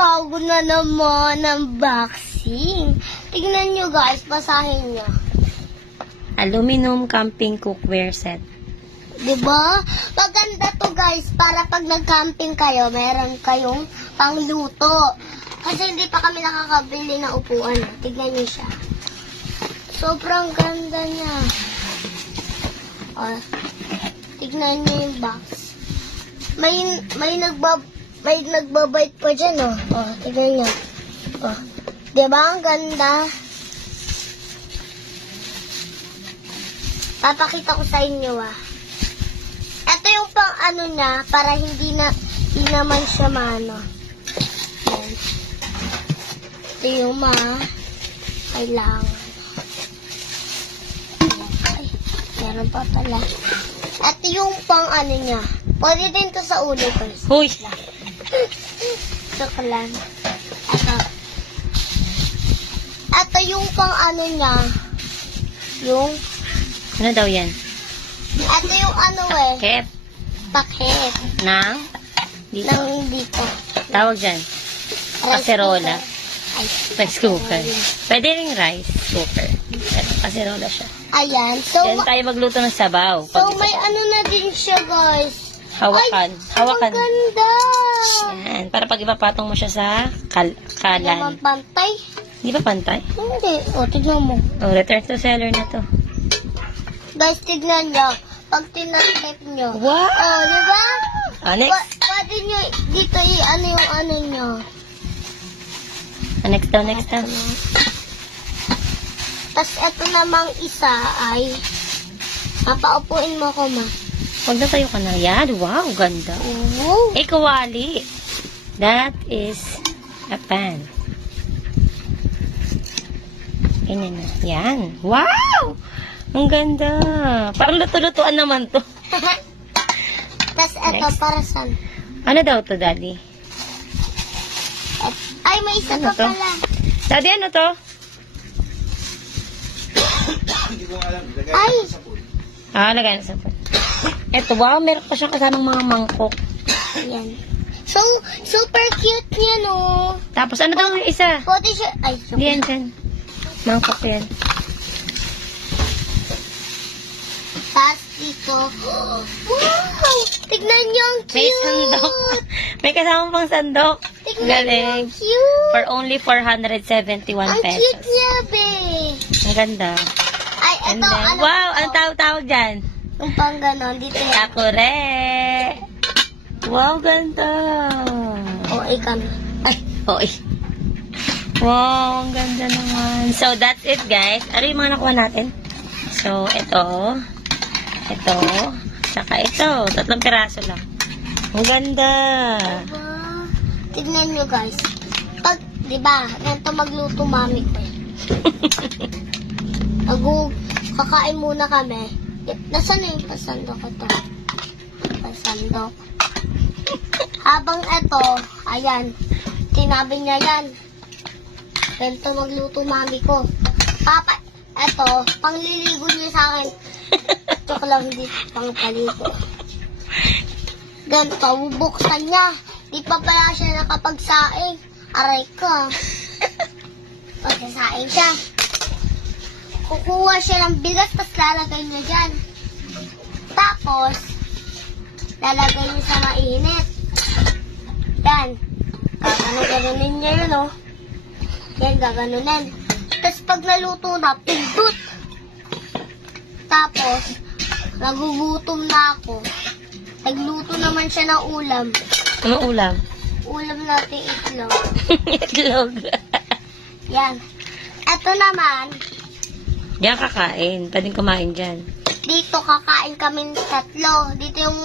Napagod na naman ang boxing. Tignan nyo guys, basahin nyo. Aluminum camping cookware set. Diba? Maganda to guys, para pag nag-camping kayo, meron kayong pangluto. Kasi hindi pa kami nakakabili ng upuan. Tignan nyo siya. Sobrang ganda niya. Oh, tignan nyo yung box. May nagbabite pa dyan, oh. Oh, tignan nyo. Oh. Diba ang ganda? Papakita ko sa inyo, ah. Ito yung pang ano niya, para hindi naman siya maano. Yan. Ito yung kailangan. Ay, meron pa pala. Ito yung pang ano niya. Pwede din to sa ulo ko. Huy! Suklan. Ito yung pang ano niya. Yung Ano daw yan? ito yung ano eh. Kep? Pakhet. Nang? Dito. Nang dito. Tawag dyan. Kaserola. Ay. Rice cooker. Pwede ring rice cooker. Pero kaserola siya. Ayan. So, Yan tayo magluto ng sabaw. so may ano na din siya, guys. Hawakan. Hawakan. Ang ganda. Yan. Para pag ipapatong mo siya sa Hindi naman kalan. pantay. Di ba pantay? Hindi. O, tignan mo. Oh, return to seller na to. Guys, tignan nyo. Pag tinatip nyo. Wow! Oh, di ba? Next. Pwede nyo dito i-ano yung ano nyo. Next daw, next daw. Tapos ito namang isa ay papaupuin mo ko, ma. Huwag na tayo ka na. Yan. Wow, ganda. Oo. Kawali. That is a pan. Ganyan na. Yan. Wow! Ang ganda. Parang luto-lutuan naman to. Tapos ito Next. para saan? Ano daw to, Daddy? Ay, may isa Ano pa to? pala. Daddy, ano to? Ay, Lagay na sa pan. Eto, wow, meron pa siyang kasamang mga mangkok. yan. So, super cute niya, no? Tapos, ano daw yung isa? Pwede siya, ay, Hindi yan dyan. Mangkok yan. tapos dito. Wow! Tignan niyo ang cute! May sandok. May kasamang pang sandok. Tignan niyo Galing. ang cute! For only 471 Ang cute pesos. niya, be! Ang ganda. Ay, And ito, then, ano wow, to? anong tawag dyan? Yung pang ganon, dito yan. Takure. Wow, ganda. O, kami. Ay, oy. Wow, ang ganda naman. So, that's it, guys. Ano yung mga nakuha natin? So, ito, saka ito. 3 piraso lang. Ang ganda. Diba? Tignan nyo, guys. Pag, diba, ganito magluto mami ko eh. Kakain muna kami. Nasaan na yung pasandok ito? Pasandok. Habang ito, ayan, tinabi niya yan. Ganito magluto mami ko. Papa, ito, pangliligo niya sa akin. Joke lang, hindi pangpaligo. Ganito, bubuksan niya. Di pa pala siya nakapagsaing. Aray ko. Pagsasaing siya. Kukuha siya ng bigas, tapos lalagay niya dyan. Tapos, lalagay niya sa mainit. Yan. Gaganunin niya yun, oh. Yan, gaganunin. Tapos pag naluto na, pindut. Tapos, nagugutom na ako. Nagluto naman siya ng ulam. Ano ulam? Ulam natin itlog. Itlog. Yan. Ito naman, Diyan kakain. Pwedeng kumain dyan. dito kakain kami tatlo. Dito yung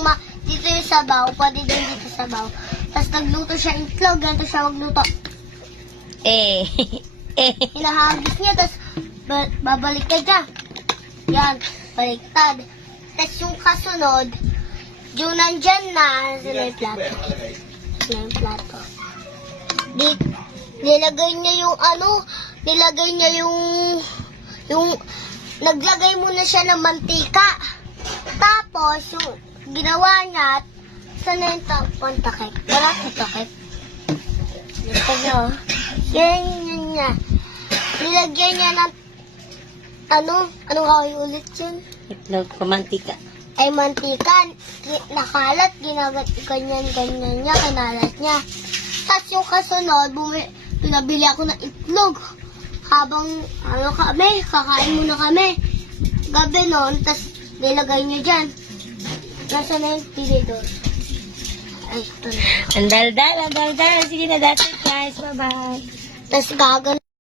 sabaw. Pwede din dito sabaw. Tapos nagluto siya ng itlog. Ganito siya magluto. Eh. Hinahagis niya. Tapos babalik ka dyan. Yan. Baliktad. Tapos yung kasunod, yung nandyan na, sa may plato. Sa may plato. Nilagay niya yung nilagay niya yung naglagay muna siya ng mantika. Tapos, yung ginawa niya, saan na yung pantakip? Wala sa takip. Ito nyo. Ganyan niya. Nilagyan niya ng anong kahoy ulit yun? Itlog, pamantika. Ay mantika, nakalat, ganyan niya, kinalat niya. Tapos yung kasunod, pinabili ako ng itlog. Habang, kakain muna kami. Gabi noon, tapos nilagay niyo dyan. Nasa na yung tinidor. Ay, ito na. Ang daldal. Sige na, that's it guys. Bye-bye. Tapos gagan